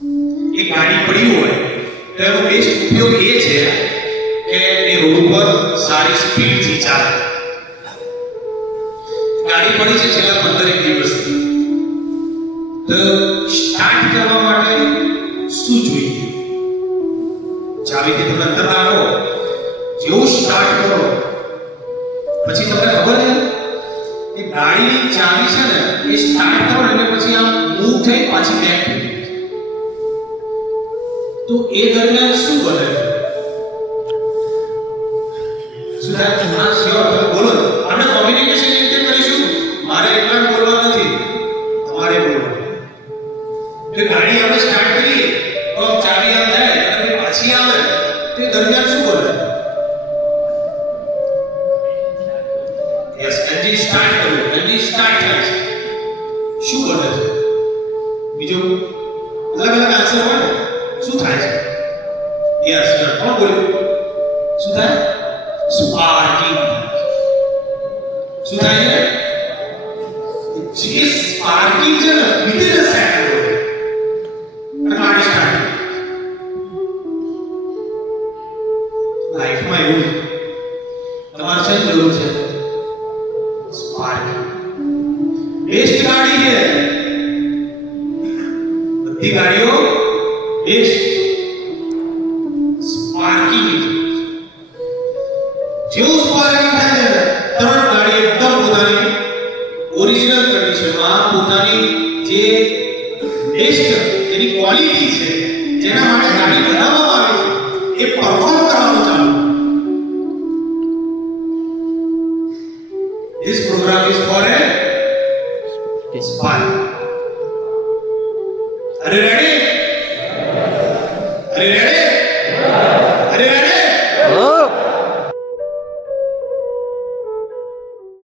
એ ગાડી પડી હોય તો એનો બેસ્ટ ઉપયોગ એ છે કે એ રોડ ઉપર સારી સ્પીડથી ચાલે. ગાડી પડી છે છેલ્લા 15 દિવસથી, તો સ્ટાર્ટ કરવા માટે શું જોઈએ? ચાવીથી તમે અંદર રાખો, જેવું સ્ટાર્ટ કરો પછી તમને ખબર છે એ ગાડીની ચાવી છે ને એ સ્ટાર્ટ કરો એટલે પછી આમ મૂવ થઈ પાછી બેક થઈ જાય. તો એ દરમિયાન શું બને? શું થાય? હા શ્યોર, તમે બોલો. આપણે કોમ્યુનિકેશન એ રીતે કરીશું, મારે એકલા બોલવા નથી, તમારે બોલવાનું. તો ગાડી આપણે સ્ટાર્ટ કરીએ તો ચાવી આમ જાય અને પાછી આવે, તે દરમિયાન શું બને? યસ, એન્જિન સ્ટાર્ટ કર્યું, એન્જિન સ્ટાર્ટ થાય છે. શું બને છે? બીજું અલગ અલગ આન્સર હોય ને, શું થાય છે? યસ, કોણ બોલ્યું? શું થાય? સ્પાર્કિંગ. શું થાય છે? જે સ્પાર્કિંગ છે ને વિધિન અ સેકન્ડ અને ગાડી સ્ટાર્ટ. લાઈફમાં એવું તમારે છે જરૂર છે સ્પાર્કિંગ. બેસ્ટ ગાડી છે, બધી ગાડીઓ બેસ્ટ સ્પાર્કિંગ. જેવું સ્પાર્કિંગ થાય છે તરત ગાડી એકદમ પોતાની ઓરિજિનલ કન્ડિશનમાં, પોતાની જે બેસ્ટ એની ક્વોલિટી છે જેના માટે ગાડી બનાવવામાં આવી છે એ પરફોર્મ કરવાનું ચાલુ. This program is for a spark. Are you ready? Are you ready? Are you ready?